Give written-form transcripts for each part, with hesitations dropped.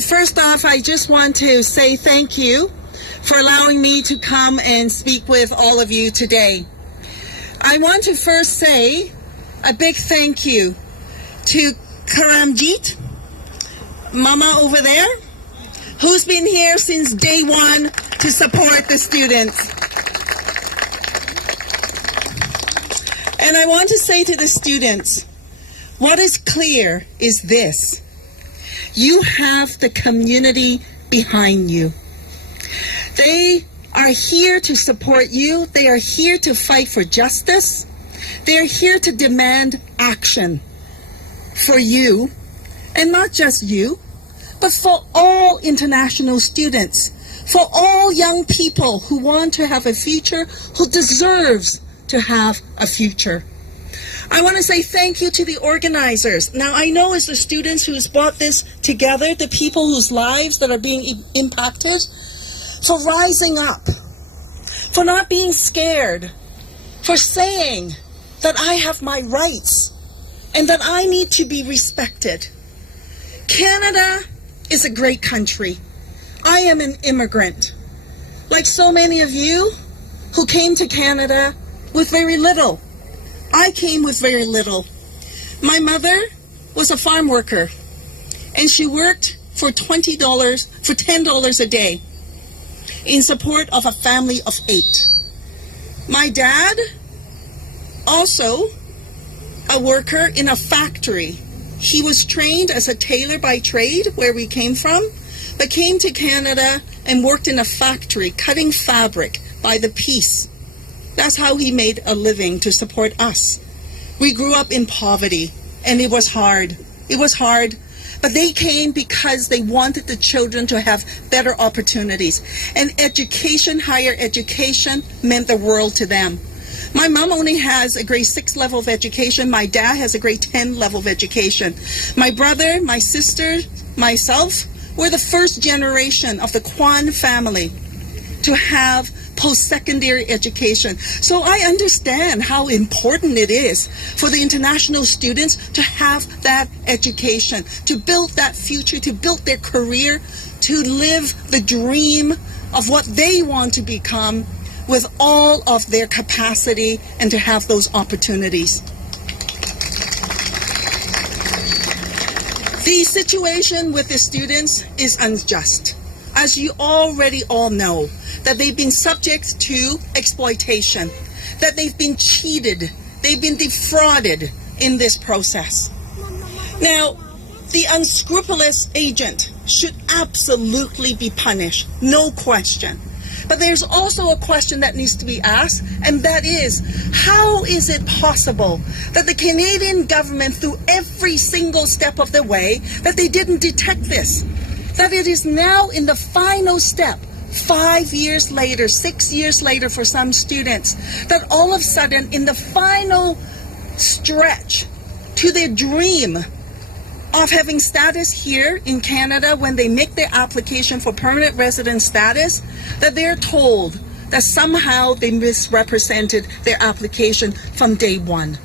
First off, I just want to say thank you for allowing me to come and speak with all of you today. I want to first say a big thank you to Karamjit, Mama over there, who's been here since day one to support the students. And I want to say to the students, what is clear is this: you have the community behind you. They are here to support you. They are here to fight for justice. They are here to demand action for you, and not just you, but for all international students, for all young people who want to have a future, who deserves to have a future. I want to say thank you to the organizers. Now, I know it's the students who's brought this together, the people whose lives that are being impacted, for rising up, for not being scared, for saying that I have my rights and that I need to be respected. Canada is a great country. I am an immigrant, like so many of you who came to Canada with very little. I came with very little. My mother was a farm worker, and she worked for $10 a day in support of a family of 8. My dad, also a worker in a factory. He was trained as a tailor by trade, where we came from, but came to Canada and worked in a factory cutting fabric by the piece. That's how he made a living to support us. We grew up in poverty, and it was hard. It was hard, but they came because they wanted the children to have better opportunities. And education, higher education, meant the world to them. My mom only has a grade 6 level of education. My dad has a grade 10 level of education. My brother, my sister, myself, we're the first generation of the Kwan family to have post-secondary education. So I understand how important it is for the international students to have that education, to build that future, to build their career, to live the dream of what they want to become with all of their capacity, and to have those opportunities. The situation with the students is unjust. As you already all know, that they've been subject to exploitation, that they've been cheated, they've been defrauded in this process. Now, the unscrupulous agent should absolutely be punished, no question. But there's also a question that needs to be asked, and that is, how is it possible that the Canadian government, through every single step of the way, that they didn't detect this? That it is now in the final step, 5 years later, 6 years later for some students, that all of a sudden in the final stretch to their dream of having status here in Canada, when they make their application for permanent resident status, that they're told that somehow they misrepresented their application from day one.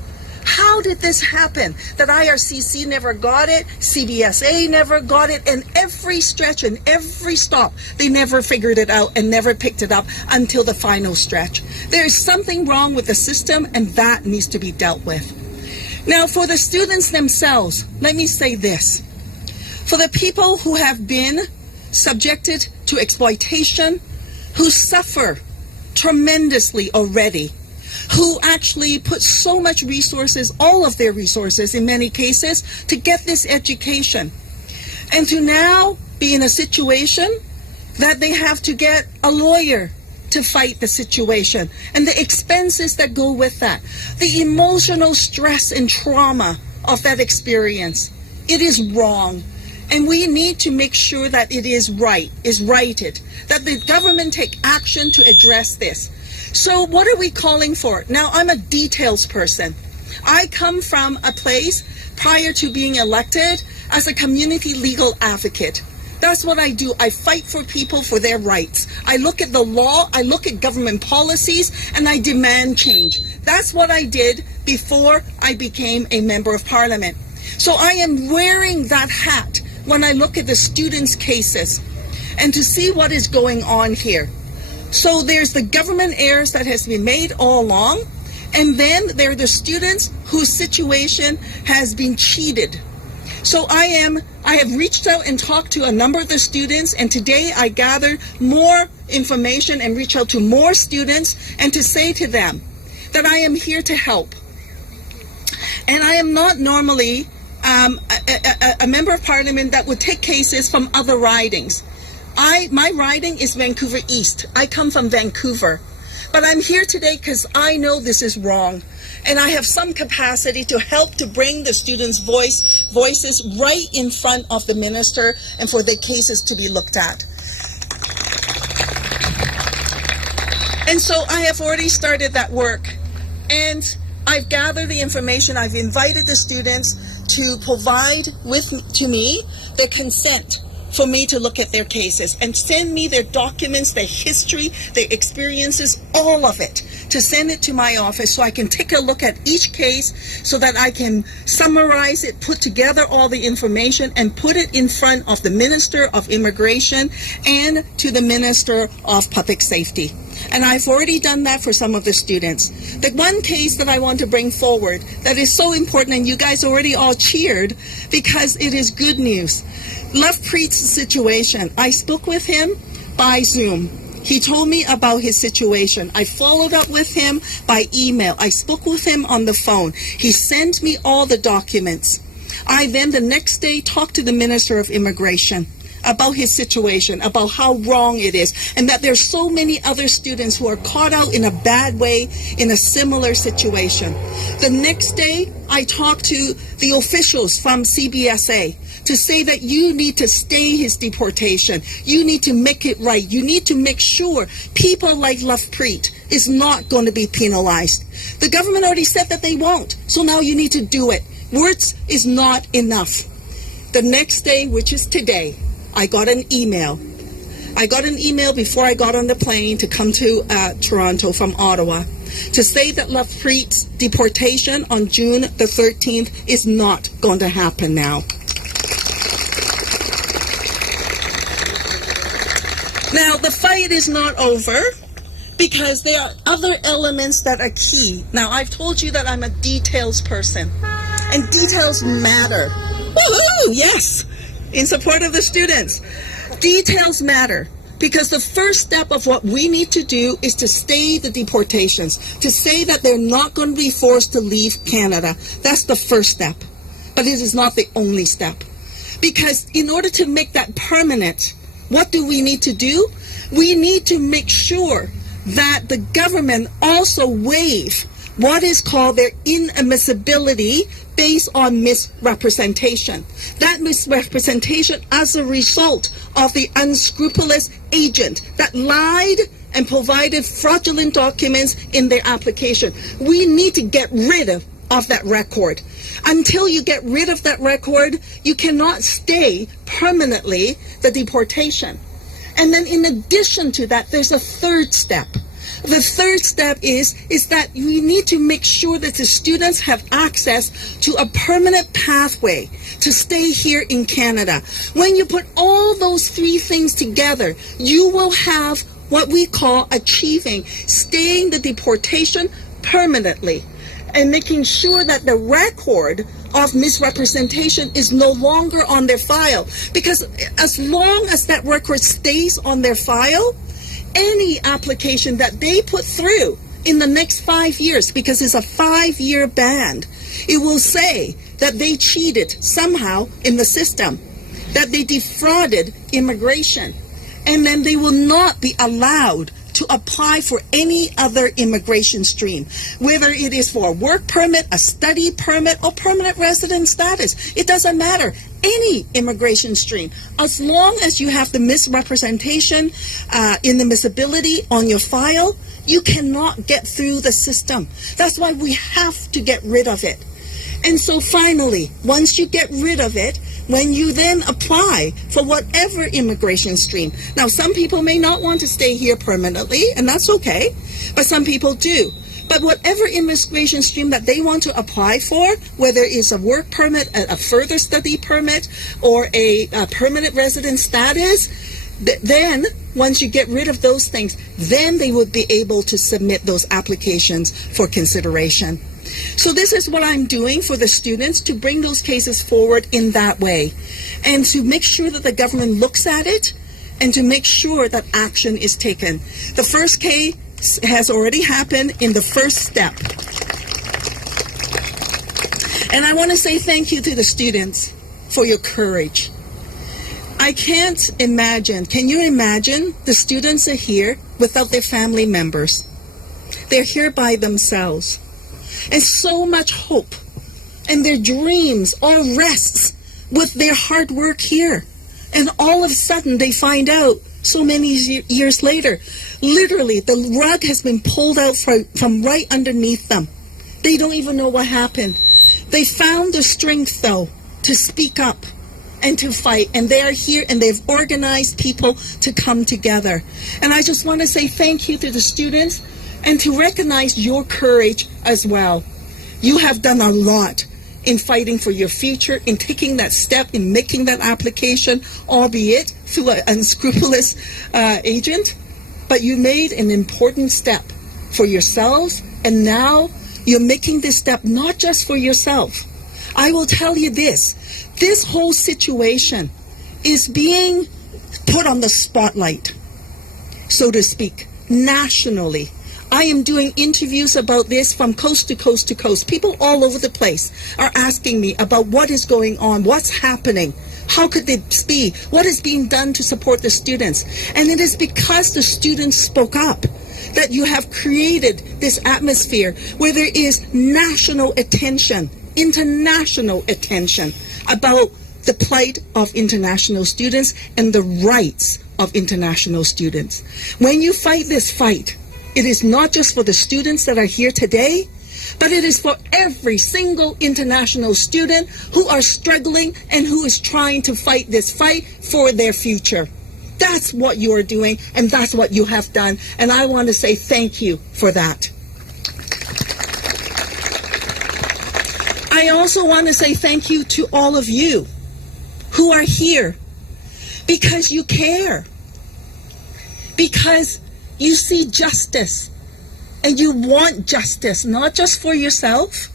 How did this happen? That IRCC never got it, CBSA never got it, and every stretch and every stop, they never figured it out and never picked it up until the final stretch. There is something wrong with the system, and that needs to be dealt with. Now, for the students themselves, let me say this. For the people who have been subjected to exploitation, who suffer tremendously already, who actually put so much resources, all of their resources in many cases, to get this education, and to now be in a situation that they have to get a lawyer to fight the situation, and the expenses that go with that, the emotional stress and trauma of that experience. It is wrong, and we need to make sure that it is righted, that the government take action to address this. So what are we calling for? Now, I'm a details person. I come from a place prior to being elected as a community legal advocate. That's what I do. I fight for people for their rights. I look at the law, I look at government policies, and I demand change. That's what I did before I became a member of parliament. So I am wearing that hat when I look at the students' cases and to see what is going on here. So there's the government errors that has been made all along, and then there are the students whose situation has been cheated. So I have reached out and talked to a number of the students, and today I gathered more information and reached out to more students and to say to them that I am here to help. And I am not normally a member of parliament that would take cases from other ridings. My riding is Vancouver East. I come from Vancouver. But I'm here today because I know this is wrong. And I have some capacity to help to bring the students' voices right in front of the minister and for their cases to be looked at. And so I have already started that work. And I've gathered the information. I've invited the students to provide to me their consent for me to look at their cases and send me their documents, their history, their experiences, all of it, to send it to my office so I can take a look at each case so that I can summarize it, put together all the information and put it in front of the Minister of Immigration and to the Minister of Public Safety. And I've already done that for some of the students. The one case that I want to bring forward that is so important, and you guys already all cheered because it is good news. Lovepreet's situation. I spoke with him by Zoom. He told me about his situation. I followed up with him by email. I spoke with him on the phone. He sent me all the documents. I then the next day talked to the Minister of Immigration about his situation, about how wrong it is, and that there's so many other students who are caught out in a bad way in a similar situation. The next day, I talked to the officials from CBSA to say that you need to stay his deportation. You need to make it right. You need to make sure people like Lovepreet is not going to be penalized. The government already said that they won't, so now you need to do it. Words is not enough. The next day, which is today, I got an email. I got an email before I got on the plane to come to Toronto from Ottawa to say that Lovepreet's deportation on June the 13th is not going to happen now. Now, the fight is not over because there are other elements that are key. Now, I've told you that I'm a details person, and details matter. Woohoo! Yes! In support of the students. Details matter because the first step of what we need to do is to stay the deportations, to say that they're not going to be forced to leave Canada. That's the first step, but it is not the only step. Because in order to make that permanent, what do we need to do? We need to make sure that the government also waive what is called their inadmissibility based on misrepresentation. That misrepresentation as a result of the unscrupulous agent that lied and provided fraudulent documents in their application. We need to get rid of that record. Until you get rid of that record, you cannot stay permanently the deportation. And then in addition to that, there's a third step. The third step is that we need to make sure that the students have access to a permanent pathway to stay here in Canada. When you put all those three things together, you will have what we call achieving staying the deportation permanently and making sure that the record of misrepresentation is no longer on their file. Because as long as that record stays on their file, any application that they put through in the next 5 years, because it's a 5-year ban, it will say that they cheated somehow in the system, that they defrauded immigration, and then they will not be allowed to apply for any other immigration stream, whether it is for a work permit, a study permit, or permanent resident status. It doesn't matter. Any immigration stream, as long as you have the misrepresentation, inadmissibility on your file, you cannot get through the system. That's why we have to get rid of it. And so finally, once you get rid of it, when you then apply for whatever immigration stream. Now, some people may not want to stay here permanently, and that's okay, but some people do. But whatever immigration stream that they want to apply for, whether it's a work permit, a further study permit, or a permanent resident status, then once you get rid of those things, then they would be able to submit those applications for consideration. So this is what I'm doing for the students, to bring those cases forward in that way, and to make sure that the government looks at it, and to make sure that action is taken. The first case has already happened in the first step. And I want to say thank you to the students for your courage. I can't imagine, can you imagine, the students are here without their family members. They're here by themselves. And so much hope and their dreams all rests with their hard work here. And all of a sudden they find out so many years later, literally the rug has been pulled out from right underneath them. They don't even know what happened. They found the strength, though, to speak up and to fight. And they are here, and they've organized people to come together. And I just want to say thank you to the students and to recognize your courage as well. You have done a lot in fighting for your future, in taking that step, in making that application, albeit through an unscrupulous agent. But you made an important step for yourselves, and now you're making this step not just for yourself. I will tell you this whole situation is being put on the spotlight, so to speak, nationally. I am doing interviews about this from coast to coast to coast. People all over the place are asking me about what is going on, what's happening, how could this be, what is being done to support the students. And it is because the students spoke up that you have created this atmosphere where there is national attention, international attention about the plight of international students and the rights of international students. When you fight this fight, it is not just for the students that are here today, but it is for every single international student who are struggling and who is trying to fight this fight for their future. That's what you are doing, and that's what you have done. And I want to say thank you for that. I also want to say thank you to all of you who are here because you care, because you see justice, and you want justice, not just for yourself,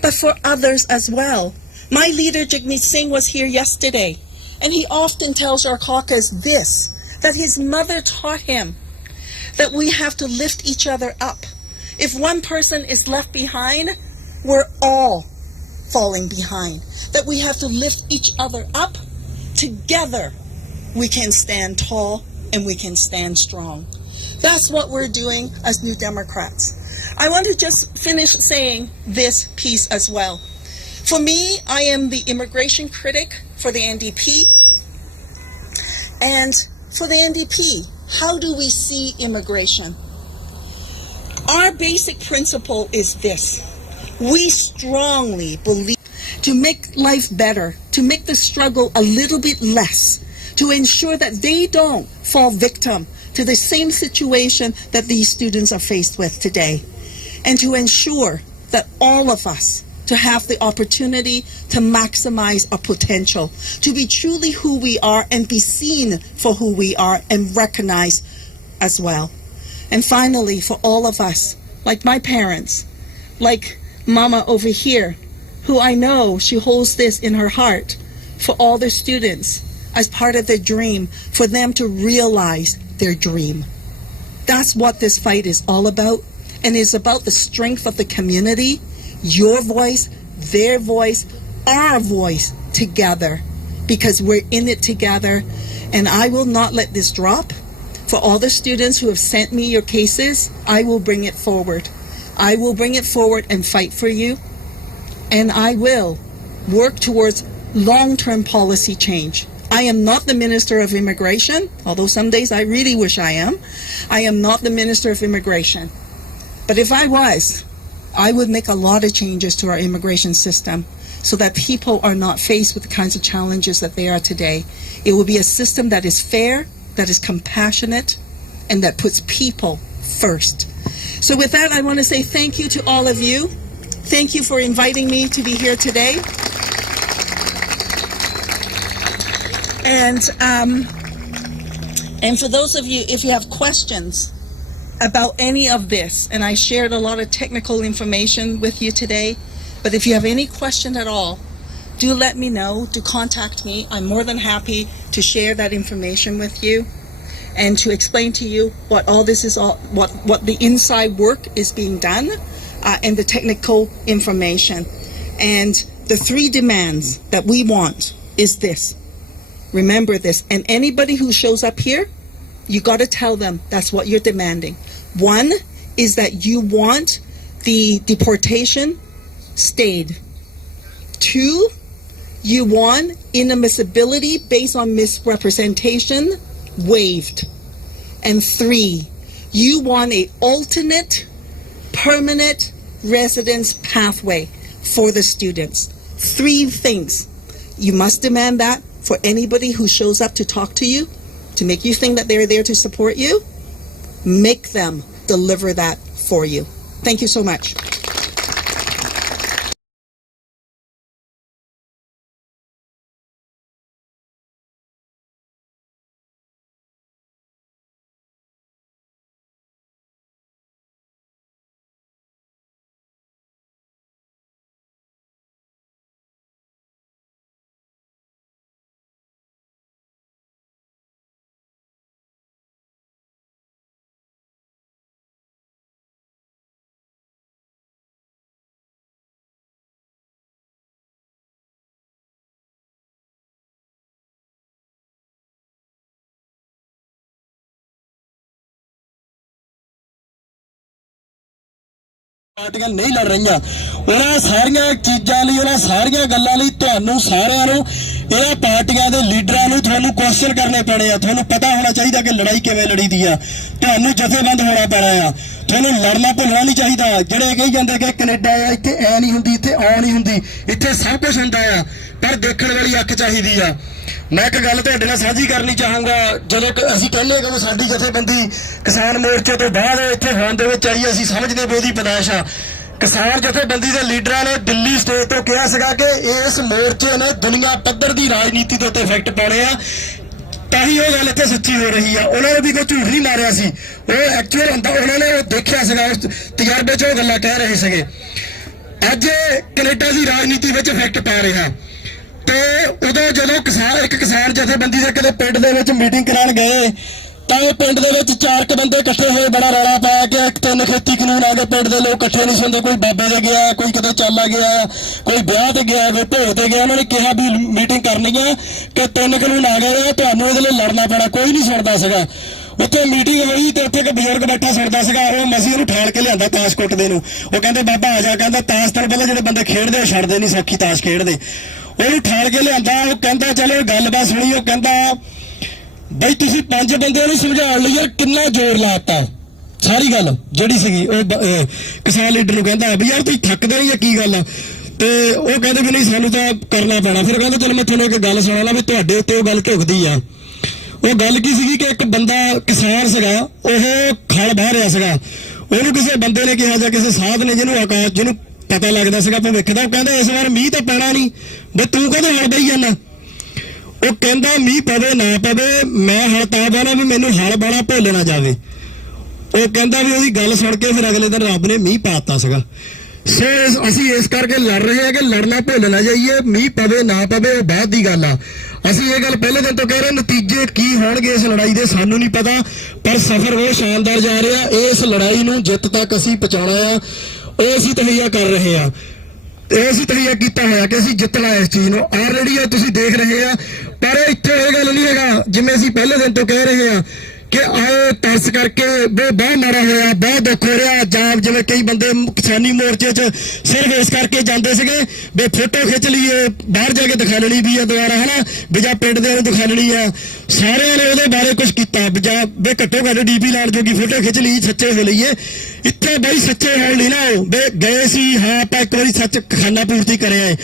but for others as well. My leader, Jagmeet Singh, was here yesterday, and he often tells our caucus this, that his mother taught him that we have to lift each other up. If one person is left behind, we're all falling behind. That we have to lift each other up. Together, we can stand tall and we can stand strong. That's what we're doing as New Democrats. I want to just finish saying this piece as well. For me, I am the immigration critic for the NDP. And for the NDP, how do we see immigration? Our basic principle is this. We strongly believe to make life better, to make the struggle a little bit less, to ensure that they don't fall victim to the same situation that these students are faced with today, and to ensure that all of us to have the opportunity to maximize our potential, to be truly who we are and be seen for who we are and recognized as well. And finally, for all of us, like my parents, like Mama over here, who I know she holds this in her heart, for all the students as part of their dream, for them to realize their dream. That's what this fight is all about, and it's about the strength of the community, your voice, their voice, our voice together, because we're in it together. And I will not let this drop. For all the students who have sent me your cases, I will bring it forward. I will bring it forward and fight for you, and I will work towards long-term policy change. I am not the Minister of Immigration, although some days I really wish I am. I am not the Minister of Immigration. But if I was, I would make a lot of changes to our immigration system so that people are not faced with the kinds of challenges that they are today. It will be a system that is fair, that is compassionate, and that puts people first. So with that, I want to say thank you to all of you. Thank you for inviting me to be here today. And for those of you, if you have questions about any of this, and I shared a lot of technical information with you today, but if you have any question at all, do let me know, do contact me. I'm more than happy to share that information with you and to explain to you what all this is, what the inside work is being done, and the technical information. And the 3 demands that we want is this. Remember this, and anybody who shows up here, you got to tell them that's what you're demanding. 1 is that you want the deportation stayed. 2, you want inadmissibility based on misrepresentation waived. And 3, you want an alternate permanent residence pathway for the students. 3 things. You must demand that for anybody who shows up to talk to you, to make you think that they're there to support you. Make them deliver that for you. Thank you so much. ਪਾਰਟੀਆਂ ਨਹੀਂ ਲੜ ਰਹੀਆਂ ਉਹਨਾਂ ਸਾਰੀਆਂ ਚੀਜ਼ਾਂ ਲਈ ਉਹਨਾਂ ਸਾਰੀਆਂ ਗੱਲਾਂ ਲਈ ਤੁਹਾਨੂੰ ਸਾਰਿਆਂ ਨੂੰ ਇਹਨਾਂ ਪਾਰਟੀਆਂ ਦੇ ਲੀਡਰਾਂ ਨੂੰ ਤੁਹਾਨੂੰ ਕੁਐਸਚਨ ਕਰਨੇ ਪੈਣੇ ਆ। ਤੁਹਾਨੂੰ ਪਤਾ ਹੋਣਾ ਚਾਹੀਦਾ ਕਿ ਲੜਾਈ ਕਿਵੇਂ ਲੜੀਦੀ ਆ। ਤੁਹਾਨੂੰ ਜਥੇਬੰਦ ਹੋਣਾ ਪੈਣਾ ਆ। ਤੁਹਾਨੂੰ ਲੜਨਾ ਭੁੱਲਣਾ ਨਹੀਂ ਚਾਹੀਦਾ। ਜਿਹੜੇ ਕਹੀ ਜਾਂਦੇ ਕਿ ਕੈਨੇਡਾ ਆ ਇੱਥੇ ਐ ਨਹੀਂ ਹੁੰਦੀ, ਇੱਥੇ ਆ ਨਹੀਂ ਹੁੰਦੀ, ਇੱਥੇ ਸਭ ਕੁਝ ਹੁੰਦਾ ਆ, ਪਰ ਦੇਖਣ ਵਾਲੀ ਅੱਖ ਚਾਹੀਦੀ ਆ। मैं एक गल तुहाडे नाल साझी करनी चाहांगा। जदों असीं कहने कि साडी जथेबंदी किसान मोर्चे तो बाद इत्थे होण दे विच आई, असीं समझदे भी ओहदी पैदाइश आ। किसान जथेबंदी के लीडरां ने दिल्ली स्टेट तो कहा सीगा कि इस मोर्चे ने दुनिया पद्धर की राजनीति के उत्ते इफैक्ट पाने आ, ताही वो गल इत्थे सच्ची हो रही है। उन्होंने भी कोई झूठ नहीं मारिया सी, वो एक्चुअल हुंदा उन्होंने देखिया सीगा, उस तजर्बे च वो गल्लां कह रहे सीगे। अज कनेडा की राजनीति में इफैक्ट पा रहा ਤੇ ਉਦੋਂ ਜਦੋਂ ਇੱਕ ਕਿਸਾਨ ਜਥੇਬੰਦੀ ਦੇ ਕਦੇ ਪਿੰਡ ਦੇ ਵਿੱਚ ਮੀਟਿੰਗ ਕਰਾਉਣ ਗਏ ਤਾਂ ਉਹ ਪਿੰਡ ਦੇ ਵਿੱਚ 4 ਬੰਦੇ ਇਕੱਠੇ ਹੋਏ, ਬੜਾ ਰੌਲਾ ਪਾਇਆ ਕਿ 3 ਖੇਤੀ ਕਾਨੂੰਨ ਆ ਗਏ, ਪਿੰਡ ਦੇ ਲੋਕ ਇਕੱਠੇ ਨਹੀਂ ਸੁਣਦੇ। ਕੋਈ ਬਾਬੇ ਦੇ ਗਿਆ, ਕੋਈ ਕਿਤੇ ਚਾਲਾ ਗਿਆ, ਕੋਈ ਵਿਆਹ ਤੇ ਗਿਆ, ਕੋਈ ਭੋਗ ਤੇ ਗਿਆ। ਉਹਨਾਂ ਨੇ ਕਿਹਾ ਵੀ ਮੀਟਿੰਗ ਕਰਨੀ ਆ ਕਿ 3 ਕਾਨੂੰਨ ਆ ਗਏ ਆ, ਤੁਹਾਨੂੰ ਇਹਦੇ ਲਈ ਲੜਨਾ ਪੈਣਾ। ਕੋਈ ਨਹੀਂ ਸੁਣਦਾ ਸੀਗਾ। ਉੱਥੇ ਮੀਟਿੰਗ ਹੋਈ ਤੇ ਉੱਥੇ ਇੱਕ ਬਜ਼ੁਰਗ ਬੈਠਾ ਸੁਣਦਾ ਸੀਗਾ। ਉਹ ਮਸੀਂ ਉਹਨੂੰ ਠਾਲ ਕੇ ਲਿਆਂਦਾ ਤਾਸ਼ ਕੁੱਟਦੇ ਨੂੰ। ਉਹ ਕਹਿੰਦੇ ਬਾਬਾ ਆ ਜਾ, ਕਹਿੰਦਾ ਤਾਸ਼ ਤਾਂ ਪਹਿਲਾਂ ਜਿਹੜੇ ਬੰਦੇ ਖੇਡਦੇ ਉਹ ਛੱਡਦੇ ਨਹੀਂ, ਸੌਖੀ ਤਾਸ਼ ਖੇਡਦੇ। ਉਹਨੂੰ ਠਾਲ ਕੇ ਲਿਆਂਦਾ। ਉਹ ਕਹਿੰਦਾ ਚਲੋ ਗੱਲਬਾਤ ਸੁਣੀ। ਉਹ ਕਹਿੰਦਾ ਬਈ ਤੁਸੀਂ 5 ਬੰਦਿਆਂ ਨੂੰ ਸਮਝਾਉਣ ਲਈ ਯਾਰ ਕਿੰਨਾ ਜ਼ੋਰ ਲਾਤਾ। ਸਾਰੀ ਗੱਲ ਜਿਹੜੀ ਸੀਗੀ ਉਹ ਕਿਸਾਨ ਲੀਡਰ ਨੂੰ ਕਹਿੰਦਾ ਵੀ ਯਾਰ ਤੁਸੀਂ ਥੱਕਦੇ ਨਹੀਂ ਜਾਂ ਕੀ ਗੱਲ ਆ। ਤੇ ਉਹ ਕਹਿੰਦੇ ਵੀ ਨਹੀਂ ਸਾਨੂੰ ਤਾਂ ਕਰਨਾ ਪੈਣਾ। ਫਿਰ ਕਹਿੰਦਾ ਚਲੋ ਮੈਂ ਤੁਹਾਨੂੰ ਇੱਕ ਗੱਲ ਸੁਣਾਉਣਾ ਵੀ ਤੁਹਾਡੇ ਉੱਤੇ ਉਹ ਗੱਲ ਢੁਕਦੀ ਆ। ਉਹ ਗੱਲ ਕੀ ਸੀਗੀ ਕਿ ਇੱਕ ਬੰਦਾ ਕਿਸਾਨ ਸੀਗਾ, ਉਹ ਖਲ ਬਾਹ ਰਿਹਾ ਸੀਗਾ। ਉਹਨੂੰ ਕਿਸੇ ਬੰਦੇ ਨੇ ਕਿਹਾ ਜਾਂ ਕਿਸੇ ਸਾਧ ਨੇ ਜਿਹਨੂੰ ਪਤਾ ਲੱਗਦਾ ਸੀਗਾ ਭਵਿੱਖ ਦਾ, ਉਹ ਕਹਿੰਦਾ ਇਸ ਵਾਰ ਮੀਂਹ ਤਾਂ ਪੈਣਾ ਨਹੀਂ, ਬਈ ਤੂੰ ਕਦੇ ਹਲ ਬਈ ਜਾਂਦਾ। ਉਹ ਕਹਿੰਦਾ ਮੀਂਹ ਪਵੇ ਨਾ ਪਵੇ ਮੈਂ ਹਲ ਤਾਂ ਬਾਣਾ ਵੀ ਮੈਨੂੰ ਹਲ ਬਾਣਾ ਭੁੱਲ ਨਾ ਜਾਵੇ। ਉਹ ਕਹਿੰਦਾ ਵੀ ਉਹਦੀ ਗੱਲ ਸੁਣ ਕੇ ਫਿਰ ਅਗਲੇ ਦਿਨ ਰੱਬ ਨੇ ਮੀਂਹ ਪਾਤਾ ਸੀਗਾ। ਸੋ ਅਸੀਂ ਇਸ ਕਰਕੇ ਲੜ ਰਹੇ ਹਾਂ ਕਿ ਲੜਨਾ ਭੁੱਲ ਨਾ ਜਾਈਏ। ਮੀਂਹ ਪਵੇ ਨਾ ਪਵੇ ਉਹ ਬਾਅਦ ਦੀ ਗੱਲ ਆ। ਅਸੀਂ ਇਹ ਗੱਲ ਪਹਿਲੇ ਦਿਨ ਤੋਂ ਕਹਿ ਰਹੇ, ਨਤੀਜੇ ਕੀ ਹੋਣਗੇ ਇਸ ਲੜਾਈ ਦੇ ਸਾਨੂੰ ਨਹੀਂ ਪਤਾ, ਪਰ ਸਫ਼ਰ ਬਹੁਤ ਸ਼ਾਨਦਾਰ ਜਾ ਰਿਹਾ। ਇਸ ਲੜਾਈ ਨੂੰ ਜਿੱਤ ਤੱਕ ਅਸੀਂ ਪਹੁੰਚਾਉਣਾ ਆ, ਉਹ ਅਸੀਂ ਤਹਈਆ ਕਰ ਰਹੇ ਆ। ਇਹ ਅਸੀਂ ਤਹਈਆ ਕੀਤਾ ਹੋਇਆ ਕਿ ਅਸੀਂ ਜਿੱਤਣਾ ਇਸ ਚੀਜ਼ ਨੂੰ। ਆਲਰੇਡੀ ਇਹ ਤੁਸੀਂ ਦੇਖ ਰਹੇ ਆ। ਪਰ ਇੱਥੇ ਇਹ ਗੱਲ ਨਹੀਂ ਹੈਗਾ ਜਿਵੇਂ ਅਸੀਂ ਪਹਿਲੇ ਦਿਨ ਤੋਂ ਕਹਿ ਰਹੇ ਆ ਕਿ ਆਏ ਤਰਸ ਕਰਕੇ ਬਹੁਤ ਮਾੜਾ ਹੋਇਆ, ਬਹੁਤ ਦੁੱਖ ਹੋ ਰਿਹਾ। ਜਾਂ ਜਿਵੇਂ ਕਈ ਬੰਦੇ ਕਿਸਾਨੀ ਮੋਰਚੇ 'ਚ ਸਿਰਫ ਇਸ ਕਰਕੇ ਜਾਂਦੇ ਸੀਗੇ ਵੀ ਫੋਟੋ ਖਿੱਚ ਲਈਏ, ਬਾਹਰ ਜਾ ਕੇ ਦਿਖਾ ਲੈਣੀ ਵੀ ਆ ਦੁਬਾਰਾ, ਹੈ ਨਾ, ਵੀ ਜਾਂ ਪਿੰਡ ਦੇ ਨੂੰ ਦਿਖਾ ਲੈਣੀ ਆ। ਸਾਰਿਆਂ ਨੇ ਉਹਦੇ ਬਾਰੇ ਕੁਝ ਕੀਤਾ ਵੀ ਜਾਂ ਵੀ ਘੱਟੋ ਘੱਟ DP ਲਾਉਣ ਜੋਗੀ ਫੋਟੋ ਖਿੱਚ ਲਈ, ਸੱਚੇ ਹੋ ਲਈਏ। ਇੱਥੇ ਬਈ ਸੱਚੇ ਹੋਣ ਲਈ ਨਾ ਗਏ ਸੀ। ਹਾਂ ਆਪਾਂ ਇੱਕ ਵਾਰੀ ਸੱਚ ਖਾਨਾ ਪੂਰਤੀ ਕਰਿਆ ਏ।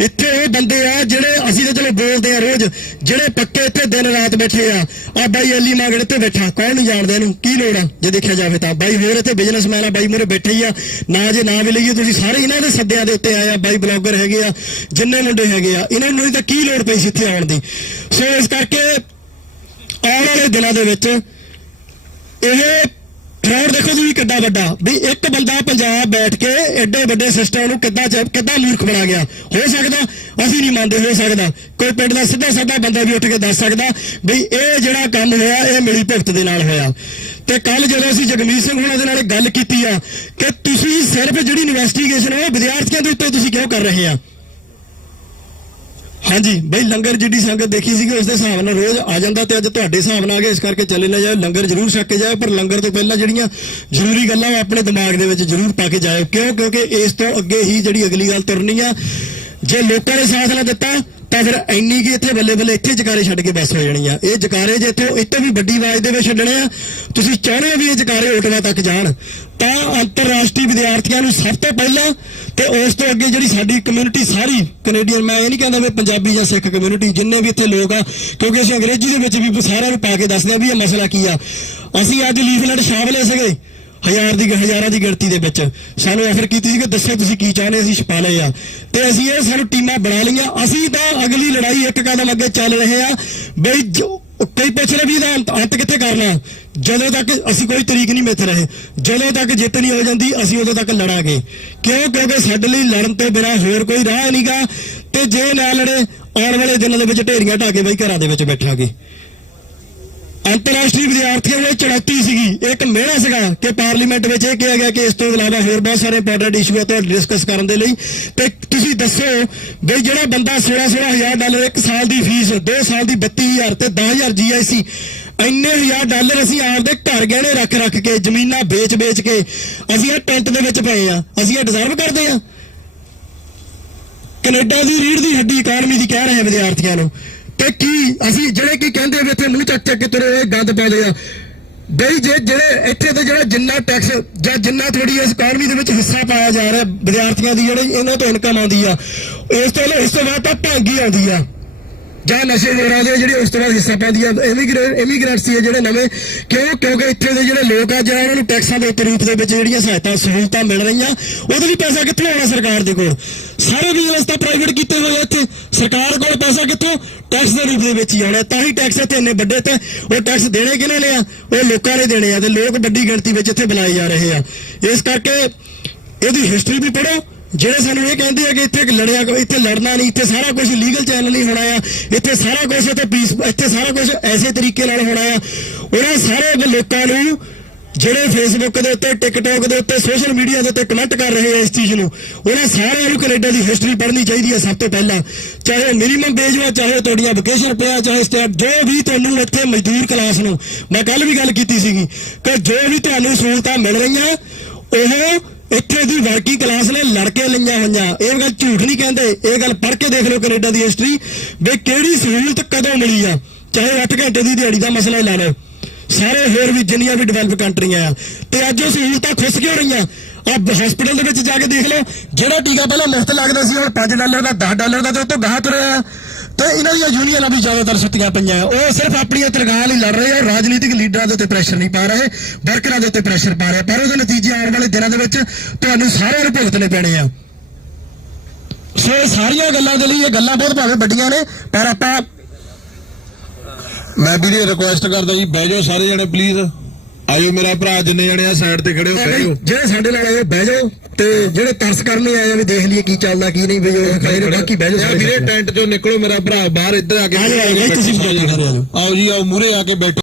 ਇੱਥੇ ਉਹ ਬੰਦੇ ਆ ਜਿਹੜੇ ਅਸੀਂ ਤਾਂ ਚਲੋ ਬੋਲਦੇ ਆ ਰੋਜ਼, ਜਿਹੜੇ ਪੱਕੇ ਇੱਥੇ ਦਿਨ ਰਾਤ ਬੈਠੇ ਆ ਬਾਈ ਅਲੀ ਮਾਗੜ ਤੇ ਬੈਠਾ, ਕੌਣ ਨਹੀਂ ਜਾਣਦਾ ਇਹਨੂੰ, ਕੀ ਲੋੜ ਆ ਜੇ ਦੇਖਿਆ ਜਾਵੇ ਤਾਂ। ਬਾਈ ਹੋਰ ਇੱਥੇ ਬਿਜ਼ਨਸਮੈਨ ਆ, ਬਾਈ ਮੂਹਰੇ ਬੈਠੇ ਹੀ ਆ, ਨਾ ਜੇ ਨਾ ਵੀ ਲਈਏ ਤੁਸੀਂ ਸਾਰੇ ਇਹਨਾਂ ਦੇ ਸੱਦਿਆਂ ਦੇ ਉੱਤੇ ਆਏ ਆ। ਬਾਈ ਬਲੌਗਰ ਹੈਗੇ ਆ, ਜਿੰਨੇ ਮੁੰਡੇ ਹੈਗੇ ਆ, ਇਹਨਾਂ ਨੂੰ ਤਾਂ ਕੀ ਲੋੜ ਪਈ ਸੀ ਇੱਥੇ ਆਉਣ ਦੀ। ਸੋ ਇਸ ਕਰਕੇ ਆਉਣ ਵਾਲੇ ਦਿਨਾਂ ਦੇ ਵਿੱਚ ਇਹ ਫਰਾਡ ਦੇਖੋ ਜੀ ਕਿੱਡਾ ਵੱਡਾ, ਵੀ ਇੱਕ ਬੰਦਾ ਪੰਜਾਬ ਬੈਠ ਕੇ ਐਡੇ ਵੱਡੇ ਸਿਸਟਮ ਨੂੰ ਕਿੱਦਾਂ ਮੂਰਖ ਬਣਾ ਗਿਆ। ਹੋ ਸਕਦਾ ਅਸੀਂ ਨਹੀਂ ਮੰਨਦੇ, ਹੋ ਸਕਦਾ ਕੋਈ ਪਿੰਡ ਦਾ ਸਿੱਧਾ ਸਾਦਾ ਬੰਦਾ ਵੀ ਉੱਠ ਕੇ ਦੱਸ ਸਕਦਾ ਵੀ ਇਹ ਜਿਹੜਾ ਕੰਮ ਹੋਇਆ ਇਹ ਮਿਲੀ ਭੁਗਤ ਦੇ ਨਾਲ ਹੋਇਆ। ਤੇ ਕੱਲ ਜਦੋਂ ਅਸੀਂ ਜਗਮੀਤ ਸਿੰਘ ਹੋਣਾ ਦੇ ਨਾਲ ਗੱਲ ਕੀਤੀ ਆ ਕਿ ਤੁਸੀਂ ਸਿਰਫ ਜਿਹੜੀ ਇਨਵੈਸਟੀਗੇਸ਼ਨ ਹੈ ਉਹ ਵਿਦਿਆਰਥੀਆਂ ਦੇ ਉੱਤੇ ਤੁਸੀਂ ਕਿਉਂ ਕਰ ਰਹੇ ਆ। ਹਾਂਜੀ ਬਈ ਲੰਗਰ ਜਿੱਡੀ ਸੰਗਤ ਦੇਖੀ ਸੀਗੀ ਉਸ ਦੇ ਹਿਸਾਬ ਨਾਲ ਰੋਜ਼ ਆ ਜਾਂਦਾ, ਤੇ ਅੱਜ ਤੁਹਾਡੇ ਹਿਸਾਬ ਨਾਲ ਆ ਗਏ, ਇਸ ਕਰਕੇ ਚੱਲੇ ਨਾ ਜਾਓ। ਲੰਗਰ ਜ਼ਰੂਰ ਛਕ ਕੇ ਜਾਓ, ਪਰ ਲੰਗਰ ਤੋਂ ਪਹਿਲਾਂ ਜਿਹੜੀਆਂ ਜ਼ਰੂਰੀ ਗੱਲਾਂ ਉਹ ਆਪਣੇ ਦਿਮਾਗ ਦੇ ਵਿੱਚ ਜ਼ਰੂਰ ਪਾ ਕੇ ਜਾਓ। ਕਿਉਂਕਿ ਇਸ ਤੋਂ ਅੱਗੇ ਹੀ ਜਿਹੜੀ ਅਗਲੀ ਗੱਲ ਤੁਰਨੀ ਆ, ਜੇ ਲੋਕਾਂ ਨੇ ਸਾਥ ਨਾ ਦਿੱਤਾ ਤਾਂ ਫਿਰ ਇੰਨੀ ਕਿ ਇੱਥੇ ਬੱਲੇ ਬੱਲੇ ਇੱਥੇ ਜਕਾਰੇ ਛੱਡ ਕੇ ਬਸ ਹੋ ਜਾਣੀ ਆ। ਇਹ ਜਕਾਰੇ ਜੇ ਇੱਥੇ ਵੀ ਵੱਡੀ ਆਵਾਜ਼ ਦੇ ਵਿੱਚ ਛੱਡਣੇ ਆ, ਤੁਸੀਂ ਚਾਹੁੰਦੇ ਹੋ ਵੀ ਇਹ ਜਕਾਰੇ ਓਟਵਾ ਤੱਕ ਜਾਣ, ਤਾਂ ਅੰਤਰਰਾਸ਼ਟਰੀ ਵਿਦਿਆਰਥੀਆਂ ਨੂੰ ਸਭ ਤੋਂ ਪਹਿਲਾਂ ਤੇ ਉਸ ਤੋਂ ਅੱਗੇ ਜਿਹੜੀ ਸਾਡੀ ਕਮਿਊਨਿਟੀ ਸਾਰੀ ਕੈਨੇਡੀਅਨ, ਮੈਂ ਇਹ ਨਹੀਂ ਕਹਿੰਦਾ ਵੀ ਪੰਜਾਬੀ ਜਾਂ ਸਿੱਖ ਕਮਿਊਨਿਟੀ, ਜਿੰਨੇ ਵੀ ਇੱਥੇ ਲੋਕ ਆ, ਕਿਉਂਕਿ ਅਸੀਂ ਅੰਗਰੇਜ਼ੀ ਦੇ ਵਿੱਚ ਵੀ ਸਾਰਿਆਂ ਨੂੰ ਪਾ ਕੇ ਦੱਸਦੇ ਆ ਵੀ ਇਹ ਮਸਲਾ ਕੀ ਆ। ਅਸੀਂ ਅੱਜ ਲੀਫਲੈਟ ਛਾਪ ਲਏ ਸੀਗੇ ਹਜ਼ਾਰਾਂ ਦੀ ਗਿਣਤੀ ਦੇ ਵਿੱਚ, ਸਾਨੂੰ ਆਫਰ ਕੀਤੀ ਸੀ ਕਿ ਦੱਸੋ ਤੁਸੀਂ ਕੀ ਚਾਹੁੰਦੇ, ਅਸੀਂ ਛਪਾ ਲਏ ਆ, ਤੇ ਅਸੀਂ ਇਹ ਸਾਨੂੰ ਟੀਮਾਂ ਬਣਾ ਲਈਆਂ। ਅਸੀਂ ਤਾਂ ਅਗਲੀ ਲੜਾਈ ਇੱਕ ਕਦਮ ਅੱਗੇ ਚੱਲ ਰਹੇ ਆ ਬਈ ਕਈ ਪੁੱਛ ਰਹੇ ਵੀ ਇਹਦਾ ਅੰਤ ਕਿੱਥੇ ਕਰਨਾ। ਜਦੋਂ ਤੱਕ ਅਸੀਂ ਕੋਈ ਤਰੀਕ ਨਹੀਂ ਮਿੱਥ ਰਹੇ, ਜਦੋਂ ਤੱਕ ਜਿੱਤ ਨਹੀਂ ਹੋ ਜਾਂਦੀ ਅਸੀਂ ਉਦੋਂ ਤੱਕ ਲੜਾਂਗੇ। ਕਿਉਂਕਿ ਸਾਡੇ ਲਈ ਲੜਨ ਤੋਂ ਬਿਨਾਂ ਹੋਰ ਕੋਈ ਰਾਹ ਨਹੀਂਗਾ, ਤੇ ਜੇ ਨਾ ਲੜੇ ਆਉਣ ਵਾਲੇ ਦਿਨਾਂ ਦੇ ਵਿੱਚ ਢੇਰੀਆਂ ਢਾ ਕੇ ਬਈ ਘਰਾਂ ਦੇ ਵਿੱਚ ਬੈਠਾਂਗੇ। ਅੰਤਰਰਾਸ਼ਟਰੀ ਵਿਦਿਆਰਥੀਆਂ ਨੂੰ ਇਹ ਚੁਣੌਤੀ ਸੀਗੀ, ਇੱਕ ਮਿਹਣਾ ਸੀਗਾ ਕਿ ਪਾਰਲੀਮੈਂਟ ਵਿੱਚ ਇਹ ਕਿਹਾ ਗਿਆ ਕਿ ਇਸ ਤੋਂ ਇਲਾਵਾ ਹੋਰ ਬਹੁਤ ਸਾਰੇ ਇੰਪੋਰਟੈਂਟ ਇਸ਼ੂ ਆ ਤੁਹਾਡੇ ਡਿਸਕਸ ਕਰਨ ਦੇ ਲਈ, ਤੇ ਤੁਸੀਂ ਦੱਸੋ ਬਈ ਜਿਹੜਾ ਬੰਦਾ $16,000 ਇੱਕ ਸਾਲ ਦੀ ਫੀਸ, 2 ਸਾਲ ਦੀ 32,000 ਤੇ 10,000 GIC, ਇੰਨੇ $1,000 ਅਸੀਂ ਆਪਦੇ ਘਰ ਗਹਿਣੇ ਰੱਖ ਕੇ ਜ਼ਮੀਨਾਂ ਵੇਚ ਕੇ ਅਸੀਂ ਇਹ ਟੈਂਟ ਦੇ ਵਿੱਚ ਪਏ ਆ, ਅਸੀਂ ਇਹ ਡਿਜ਼ਰਵ ਕਰਦੇ ਆ। ਕੈਨੇਡਾ ਦੀ ਰੀੜ ਦੀ ਹੱਡੀ ਇਕਾਨਮੀ ਦੀ ਕਹਿ ਰਹੇ ਵਿਦਿਆਰਥੀਆਂ ਨੂੰ, ਤੇ ਕੀ ਅਸੀਂ ਜਿਹੜੇ ਕੀ ਕਹਿੰਦੇ ਵੀ ਇੱਥੇ ਮੂੰਹ ਚੱਕ ਕੇ ਤੁਰੇ ਹੋਏ ਗੰਦ ਪਾਉਂਦੇ ਆ ਬਈ, ਜਿਹੜੇ ਇੱਥੇ ਤੇ ਜਿਹੜਾ ਜਿੰਨਾ ਟੈਕਸ ਜਾਂ ਜਿੰਨਾ ਥੋੜੀ ਇਸ ਇਕਾਨਮੀ ਦੇ ਵਿੱਚ ਹਿੱਸਾ ਪਾਇਆ ਜਾ ਰਿਹਾ ਵਿਦਿਆਰਥੀਆਂ ਦੀ, ਜਿਹੜੀ ਇਹਨਾਂ ਤੋਂ ਇਨਕਮ ਆਉਂਦੀ ਆ, ਇਸ ਤੋਂ ਬਾਅਦ ਤਾਂ ਭੰਗ ਹੀ ਆਉਂਦੀ ਆ, ਜਾਂ ਨਸ਼ੇ ਵਗੈਰਾ ਦੇ ਜਿਹੜੇ ਉਸ ਤੋਂ ਬਾਅਦ ਹਿੱਸਾ ਪਾਉਂਦੀ ਆ ਇਮੀਗ੍ਰੈਂਟਸ ਹੀ ਜਿਹੜੇ ਨਵੇਂ। ਕਿਉਂਕਿ ਇੱਥੇ ਦੇ ਜਿਹੜੇ ਲੋਕ ਆ ਜਿਹੜਾ ਉਹਨਾਂ ਨੂੰ ਟੈਕਸਾਂ ਦੇ ਰੂਪ ਦੇ ਵਿੱਚ ਜਿਹੜੀਆਂ ਸਹੂਲਤਾਂ ਮਿਲ ਰਹੀਆਂ, ਉਹਦੇ ਲਈ ਪੈਸਾ ਕਿੱਥੋਂ ਆਉਣਾ ਸਰਕਾਰ ਦੇ ਕੋਲ। ਸਾਰੇ ਬਿਜ਼ਨਸ ਤਾਂ ਪ੍ਰਾਈਵੇਟ ਕੀਤੇ ਹੋਏ ਆ, ਇੱਥੇ ਸਰਕਾਰ ਕੋਲ ਪੈਸਾ ਕਿੱਥੋਂ, ਟੈਕਸ ਦੇ ਰੂਪ ਦੇ ਵਿੱਚ ਹੀ ਆਉਣਾ। ਤਾਂ ਹੀ ਟੈਕਸ ਇੱਥੇ ਇੰਨੇ ਵੱਡੇ, ਤੇ ਉਹ ਟੈਕਸ ਦੇਣੇ ਕਿਹਨਾਂ ਨੇ ਆ, ਉਹ ਲੋਕਾਂ ਨੇ ਦੇਣੇ ਆ, ਤੇ ਲੋਕ ਵੱਡੀ ਗਿਣਤੀ ਵਿੱਚ ਇੱਥੇ ਬੁਲਾਏ ਜਾ ਰਹੇ ਆ। ਇਸ ਕਰਕੇ ਇਹਦੀ ਹਿਸਟਰੀ ਵੀ ਪੜ੍ਹੋ। ਜਿਹੜੇ ਸਾਨੂੰ ਇਹ ਕਹਿੰਦੇ ਆ ਕਿ ਇੱਥੇ ਇੱਥੇ ਲੜਨਾ ਨਹੀਂ, ਇੱਥੇ ਸਾਰਾ ਕੁਝ ਲੀਗਲ ਚੈਨਲ ਹੀ ਹੋਣਾ ਆ, ਇੱਥੇ ਸਾਰਾ ਕੁਝ ਇੱਥੇ ਸਾਰਾ ਕੁਝ ਐਸੇ ਤਰੀਕੇ ਨਾਲ ਹੋਣਾ ਆ, ਉਹਨਾਂ ਸਾਰੇ ਲੋਕਾਂ ਨੂੰ ਜਿਹੜੇ ਫੇਸਬੁੱਕ ਦੇ ਉੱਤੇ, ਟਿਕਟੌਕ ਦੇ ਉੱਤੇ, ਸੋਸ਼ਲ ਮੀਡੀਆ ਦੇ ਉੱਤੇ ਕਮੈਂਟ ਕਰ ਰਹੇ ਆ ਇਸ ਚੀਜ਼ ਨੂੰ, ਉਹਨਾਂ ਸਾਰਿਆਂ ਨੂੰ ਕੈਨੇਡਾ ਦੀ ਹਿਸਟਰੀ ਪੜ੍ਹਨੀ ਚਾਹੀਦੀ ਹੈ ਸਭ ਤੋਂ ਪਹਿਲਾਂ। ਚਾਹੇ ਮਿਨੀਮਮ ਵੇਜ ਵਾ, ਚਾਹੇ ਤੁਹਾਡੀਆਂ ਵੋਕੇਸ਼ਨ ਪਿਆ, ਚਾਹੇ ਸਟੇਟ, ਜੋ ਵੀ ਤੁਹਾਨੂੰ ਇੱਥੇ ਮਜ਼ਦੂਰ ਕਲਾਸ ਨੂੰ, ਮੈਂ ਕੱਲ ਵੀ ਗੱਲ ਕੀਤੀ ਸੀਗੀ ਕਿ ਜੋ ਵੀ ਤੁਹਾਨੂੰ ਸਹੂਲਤਾਂ ਮਿਲ ਰਹੀਆਂ ਉਹ ਇੱਥੇ ਦੀ ਵਰਕਿੰਗ ਕਲਾਸ ਨੇ ਲੜ ਕੇ ਲਈਆਂ ਹੋਈਆਂ। ਇਹ ਗੱਲ ਝੂਠ ਨਹੀਂ ਕਹਿੰਦੇ, ਇਹ ਗੱਲ ਪੜ੍ਹ ਕੇ ਦੇਖ ਲਓ ਕੈਨੇਡਾ ਦੀ ਹਿਸਟਰੀ ਵੀ ਕਿਹੜੀ ਸਹੂਲਤ ਕਦੋਂ ਮਿਲੀ ਆ। ਚਾਹੇ 8 ਘੰਟੇ ਦੀ ਦਿਹਾੜੀ ਦਾ ਮਸਲਾ ਹੀ ਲਾ ਲਓ, ਸਾਰੇ ਹੋਰ ਵੀ ਜਿੰਨੀਆਂ ਵੀ ਡਿਵੈਲਪ ਕੰਟਰੀਆਂ ਆ, ਤੇ ਅੱਜ ਉਹ ਸਹੂਲਤਾਂ ਖੁੱਸ ਕਿਉਂ ਰਹੀਆਂ। ਆਹ ਹਸਪੀਟਲ ਦੇ ਵਿੱਚ ਜਾ ਕੇ ਦੇਖ ਲਓ, ਜਿਹੜਾ ਟੀਕਾ ਪਹਿਲਾਂ ਮੁਫਤ ਲੱਗਦਾ ਸੀ ਹੁਣ $5 ਦਾ, $10 ਦਾ, ਤੇ ਉਹ ਤੋਂ ਗਾਹ ਤੁਰਿਆ ਆ। ਤੇ ਇਹਨਾਂ ਦੀਆਂ ਯੂਨੀਅਨਾਂ ਵੀ ਜ਼ਿਆਦਾਤਰ ਸੁੱਤੀਆਂ ਪਈਆਂ, ਉਹ ਸਿਰਫ ਆਪਣੀਆਂ ਤਨਖਾਹਾਂ ਲਈ ਲੜ ਰਹੇ ਆ, ਰਾਜਨੀਤਿਕ ਲੀਡਰਾਂ ਦੇ ਉੱਤੇ ਪ੍ਰੈਸ਼ਰ ਨਹੀਂ ਪਾ ਰਹੇ, ਵਰਕਰਾਂ ਦੇ ਉੱਤੇ ਪ੍ਰੈਸ਼ਰ ਪਾ ਰਹੇ, ਪਰ ਉਹਦੇ ਨਤੀਜੇ ਆਉਣ ਵਾਲੇ ਦਿਨਾਂ ਦੇ ਵਿੱਚ ਤੁਹਾਨੂੰ ਸਾਰਿਆਂ ਨੂੰ ਭੁਗਤਣੇ ਪੈਣੇ ਆ। ਸੋ ਇਹ ਸਾਰੀਆਂ ਗੱਲਾਂ ਦੇ ਲਈ, ਇਹ ਗੱਲਾਂ ਬਹੁਤ ਭਾਵੇਂ ਵੱਡੀਆਂ ਨੇ, ਪਰ ਆਪਾਂ, ਮੈਂ ਵੀਰੇ ਰਿਕੁਐਸਟ ਕਰਦਾ ਜੀ, ਬਹਿ ਜਾਓ ਸਾਰੇ ਜਣੇ ਪਲੀਜ਼, ਆਇਓ ਮੇਰਾ ਭਰਾ, ਜਿੰਨੇ ਜਣੇ ਆ ਸਾਈਡ ਤੇ ਖੜੇ ਹੋ ਬਹਿ ਜਾਓ, ਜਿਹੜੇ ਸਾਡੇ ਨਾਲ ਆਏ ਬਹਿ ਜਾਓ, ਤੇ ਜਿਹੜੇ ਤਰਸ ਕਰਨ ਲਈ ਆਏ ਆ ਵੀ ਦੇਖ ਲਈਏ ਕੀ ਚੱਲਦਾ ਕੀ ਨਹੀਂ, ਵੀ ਉਹ ਖੜੇ ਨੇ, ਬਾਕੀ ਬਹਿ ਜਾਓ ਵੀਰੇ। ਟੈਂਟ ਚੋਂ ਨਿਕਲੋ ਮੇਰਾ ਭਰਾ, ਬਾਹਰ ਇੱਧਰ ਆ ਕੇ ਤੁਸੀਂ ਆਓ ਜੀ, ਆਓ ਮੂਹਰੇ ਆ ਕੇ ਬੈਠੋ।